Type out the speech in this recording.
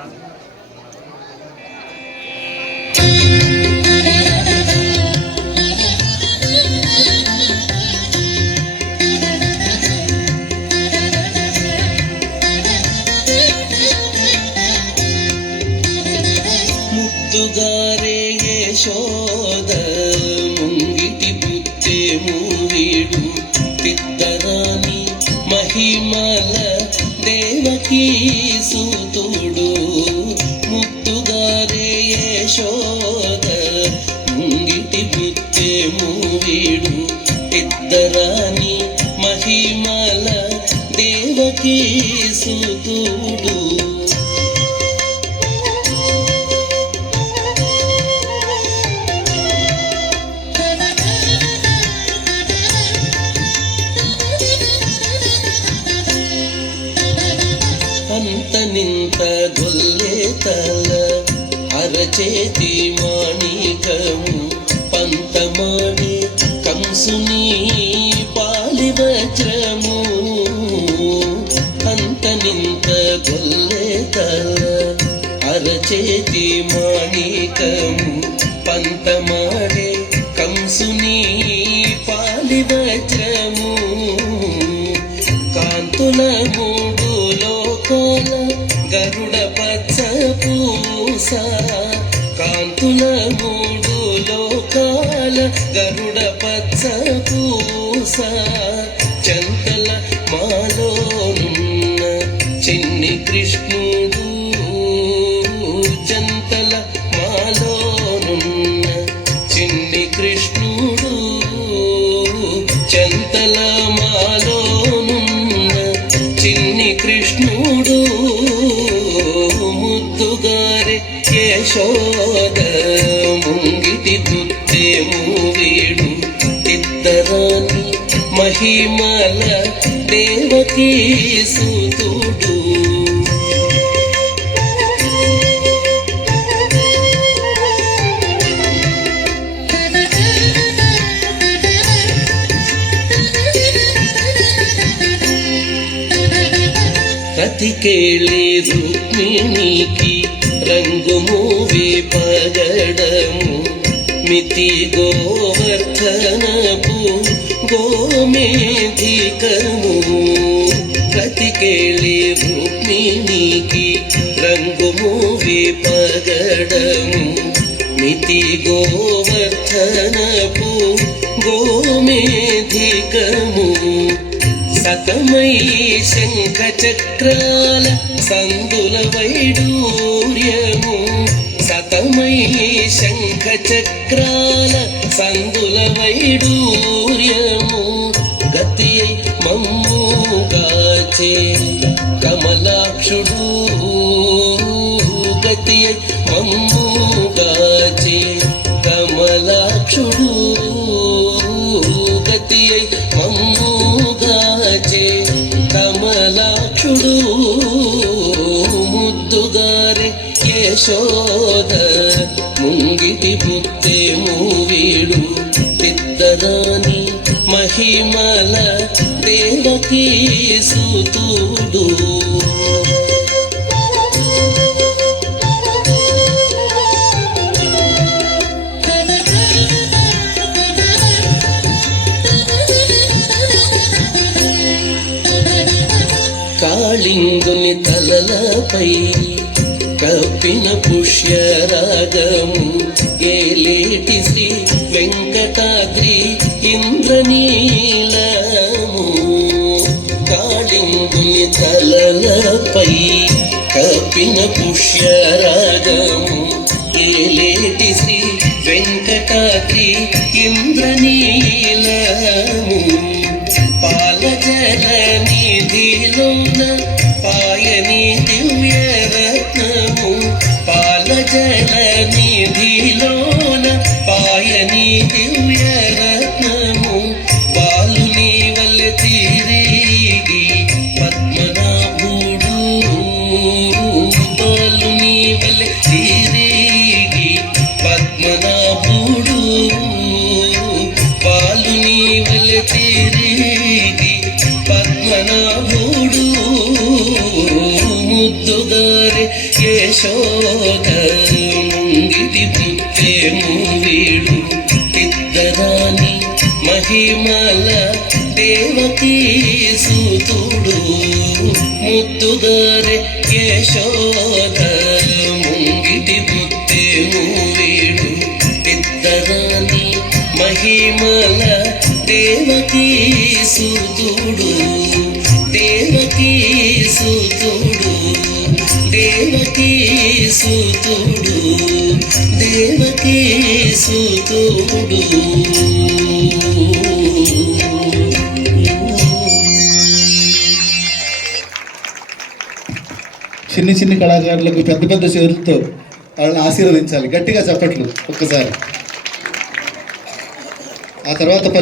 ముద్దుగారే యశోద ముంగిటి పుట్టేము వీడు తిద్దరాని మహిమల దేవకీ సూతుడు. ముద్దుగారే యశోద ముంగిటి పుట్టేము వీడు తిద్దరాని మహిమల దేవకీ సూతుడు. అంత నింత గొల్లే తల అరచేతి మాణికము పంతమాడి కంసుని పాలి వజ్రము. అంత నింత గొల్లే తల అరచేతి మాణికము పంతమాడి కంసుని పాలి వజ్రము. కాంతుల మూడు లోకాల గరుడ పచ్చ పూస. కాంతుల మూడు లోకాల గరుడ పచ్చ పూస. చంతల మాలోనున్న చిన్ని కృష్ణుడు. చంతల మాలోనున్న చిన్ని కృష్ణుడు. చంతల మాలోనున్న చిన్ని కృష్ణుడు. ముద్దుగారే యశోద ముంగిటి పుట్టేము వీడు తిద్దరాని మహిమల దేవకీ సూతుడు. రతికేళి రుక్మిణికి రంగు మూవి పగడము. మితి గోవర్ధనపు గోమేధికము. రతికేళి రుక్మిణికి రంగు మూవి పగడము. మితి గోవర్ధనపు గోమేధికము. సతమై శంఖ చక్రాల సందుల వైడూర్యము. సతమై శంఖ చక్రాల సందుల వైడూర్యము. గతి మమ్ముగాచే కమలాక్షుడు. గతి మమ్ముగాచే కమలాక్షుడు. గతి మమ్ముగాచే కమలాక్షుడు. ముద్దుగారే యశోద ముంగిటి పుట్టేము వీడు తిద్దరాని మహిమల దేవకీ సూతుడు. కాళింగుని తలలపై కప్పిన పుష్యరాగము. ఏలేటి శ్రీ వెంకటాద్రి ఇంద్రనీలము. కాళింగుని తలలపై కప్పిన పుష్యరాగము. ఏలేటి శ్రీ వెంకటాద్రి ఇంద్రనీలము. పాలజల నిధిలోన పాయని దివ్యరత్నము. పాలజల నిధిలోన పాయని దివ్యరత్నము. బాలుని వల్ల తిరిగి పద్మనాభుడు. బాలుని వల్ల తిరిగి పద్మనాభుడు. బాలుని వల్ల తిరిగి పద్మనాభుడు. ముద్దుగారే యశోద ముంగిటి పుట్టేము వీడు ఇద్దరాని మహిమల దేవకీ సూతుడు ముద్దుగారే యశోద ముంగిటి పుట్టేము వీడు ఇద్దరాని మహిమల దేవకీ సూతుడు దేవకీ సూతుడు దేవకీ సూతుడు దేవకీ సూతుడు. చిన్ని చిన్ని కళాకారులకు పెద్ద పెద్ద చేరుతో వాళ్ళని ఆశీర్వదించాలి. గట్టిగా చప్పట్లు ఒక్కసారి. ఆ తర్వాత